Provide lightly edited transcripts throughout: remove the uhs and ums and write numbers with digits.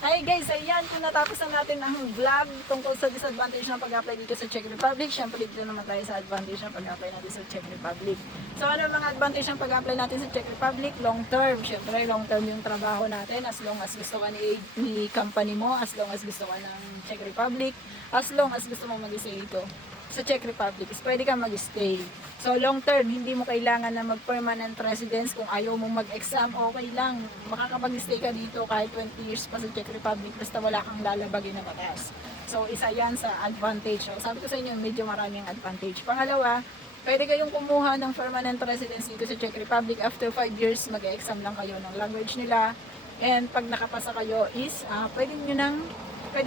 Hi guys, ayan, kung natapos na natin ang vlog tungkol sa disadvantage ng pag-apply dito sa Czech Republic, syempre dito naman tayo sa advantage ng pag-apply natin sa Czech Republic. So ano ang mga advantage ng pag-apply natin sa Czech Republic? Long term, syempre long term yung trabaho natin as long as gusto ka ni company mo, as long as gusto ka ng Czech Republic, as long as gusto mo mag-stay dito sa Czech Republic, is pwede kang mag-stay. So long term, hindi mo kailangan na mag-permanent residence. Kung ayaw mong mag-exam, okay lang. Makakapag-stay ka dito kahit 20 years pa sa Czech Republic basta wala kang lalabagin na batas. So isa yan sa advantage. So, sabi ko sa inyo, medyo maraming advantage. Pangalawa, pwede kayong kumuha ng permanent residence dito sa Czech Republic. After 5 years, mag-exam lang kayo ng language nila. And pag nakapasa kayo is, pwede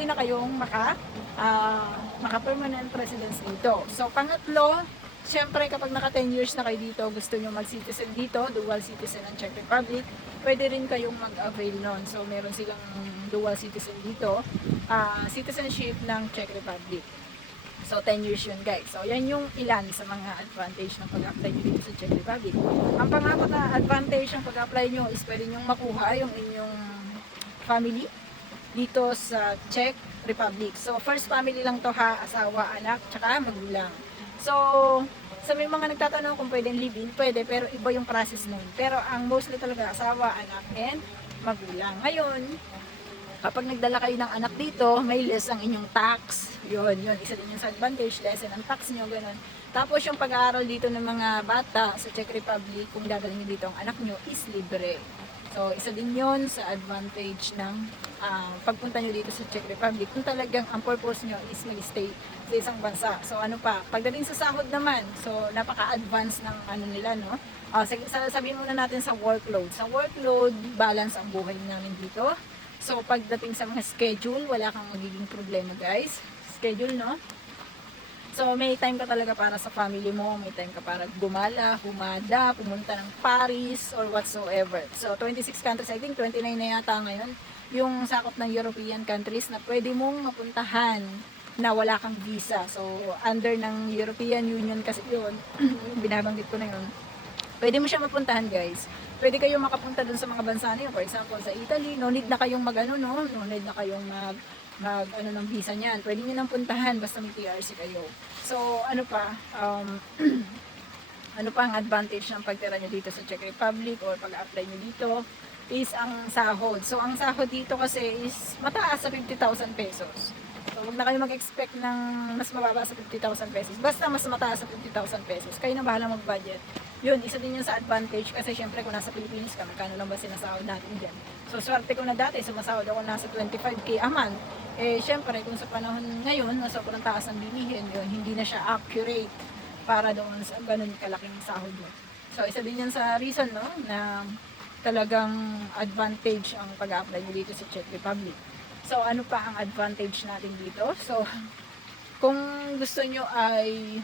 na kayong maka-permanent residence dito. So, pangatlo, siyempre kapag naka 10 years na kayo dito, gusto nyo mag-citizen dito, dual citizen ng Czech Republic, pwede rin kayong mag-avail nun. So, meron silang dual citizen dito, citizenship ng Czech Republic. So, 10 years yun guys. So, yan yung ilan sa mga advantage ng pag-apply nyo dito sa Czech Republic. Ang pangapat na advantage ng pag-apply nyo is pwede nyo makuha yung inyong family dito sa Czech Republic. So, first family lang to ha, asawa, anak, tsaka magulang. So, sa may mga nagtatanong kung pwedeng live-in, pwede, pero iba yung process nun. Pero ang mostly talaga, asawa, anak, and magulang. Ngayon, kapag nagdala kayo ng anak dito, may less ang inyong tax. Yun, isa din yung sa advantage, less ang tax nyo, ganun. Tapos yung pag-aaral dito ng mga bata sa Czech Republic, kung dadalhin nyo dito ang anak nyo, is libre. So, isa din yon sa advantage ng pagpunta nyo dito sa Czech Republic. Kung talagang ang purpose nyo is mag-stay sa isang bansa. So, ano pa? Pagdating sa sahod naman, so, napaka-advance ng ano nila, no? Sabihin muna natin sa workload. Sa workload, balance ang buhay namin dito. So, pagdating sa mga schedule, wala kang magiging problema, guys. Schedule, no? So, may time ka talaga para sa family mo, may time ka para gumala, humada, pumunta ng Paris, or whatsoever. So, 26 countries, I think 29 na yata ngayon, yung sakop ng European countries na pwede mong mapuntahan na wala kang visa. So, under ng European Union kasi yun, yung binabanggit ko na yun, pwede mo siya mapuntahan guys. Pwede kayong makapunta dun sa mga bansa na yun. For example, sa Italy, no need na kayong no need na kayong ng visa niyan. Pwede niyo nang puntahan basta may TRC kayo. So, ano pa, ano pa ang advantage ng pagtira nyo dito sa Czech Republic or pag-apply nyo dito is ang sahod. So, ang sahod dito kasi is mataas sa 50,000 pesos. So, huwag na kayo mag-expect ng mas mababa sa 50,000 pesos. Basta mas mataas sa 50,000 pesos. Kayo na bahala mag-budget. Yun, isa din yun sa advantage kasi syempre kung nasa Pilipinas ka, magkano lang ba sinasahod natin dyan? So, swerte ko na dati, sumasahod ako nasa 25k a month. Eh, syempre, kung sa panahon ngayon, na sobrang taas ang bilihin, yun, hindi na siya accurate para doon sa ganun kalaking sahod mo. So, isa din yan sa reason, no, na talagang advantage ang pag-apply mo dito sa Czech Republic. So, ano pa ang advantage natin dito? So, kung gusto nyo ay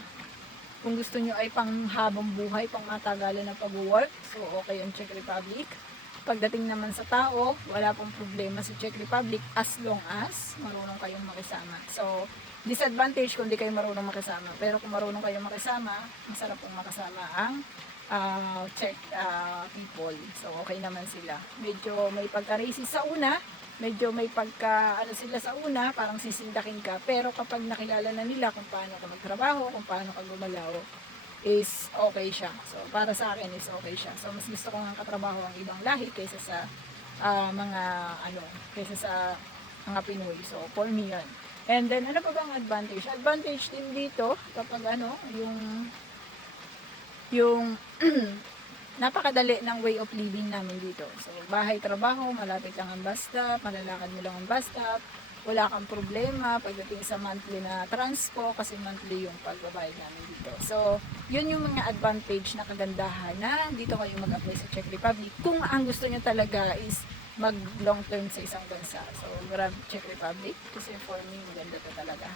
panghabang buhay, pang matagalan na pag-work, so okay ang Czech Republic. Pagdating naman sa tao, wala pong problema sa Czech Republic as long as marunong kayong makisama. So, disadvantage kung di kayo marunong makisama. Pero kung marunong kayong makisama, masarap pong makasama ang Czech people. So, okay naman sila. Medyo may pagka-racist sa una, medyo may sila sa una, parang sisindakin ka. Pero kapag nakilala na nila kung paano ka magtrabaho, kung paano ka gumalaw, is okay siya. So, para sa akin is okay siya. So, mas gusto ko nga katrabaho ang ibang lahi kaysa sa kaysa sa mga Pinoy. So, for me yun. And then, ano pa bang advantage? Advantage din dito, kapag yung napakadali ng way of living namin dito. So, bahay, trabaho, malapit lang ang bus stop, malalakad mo lang ang bus stop, wala kang problema pagdating sa monthly na transpo kasi monthly yung pagbabayad namin dito. So, yun yung mga advantage na kagandahan na dito kayo mag-apply sa Czech Republic kung ang gusto nyo talaga is mag long term sa isang bansa. So, grab Czech Republic kasi for me, maganda to talaga.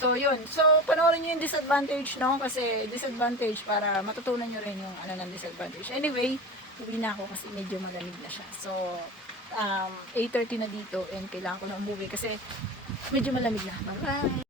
So, yun. So, panoorin nyo yung disadvantage, no? Kasi disadvantage para matutunan nyo rin yung ng disadvantage. Anyway, uwi na ako kasi medyo malamig na siya. So, 8:30 na dito and kailangan ko na umuwi kasi medyo malamig na. Bye-bye!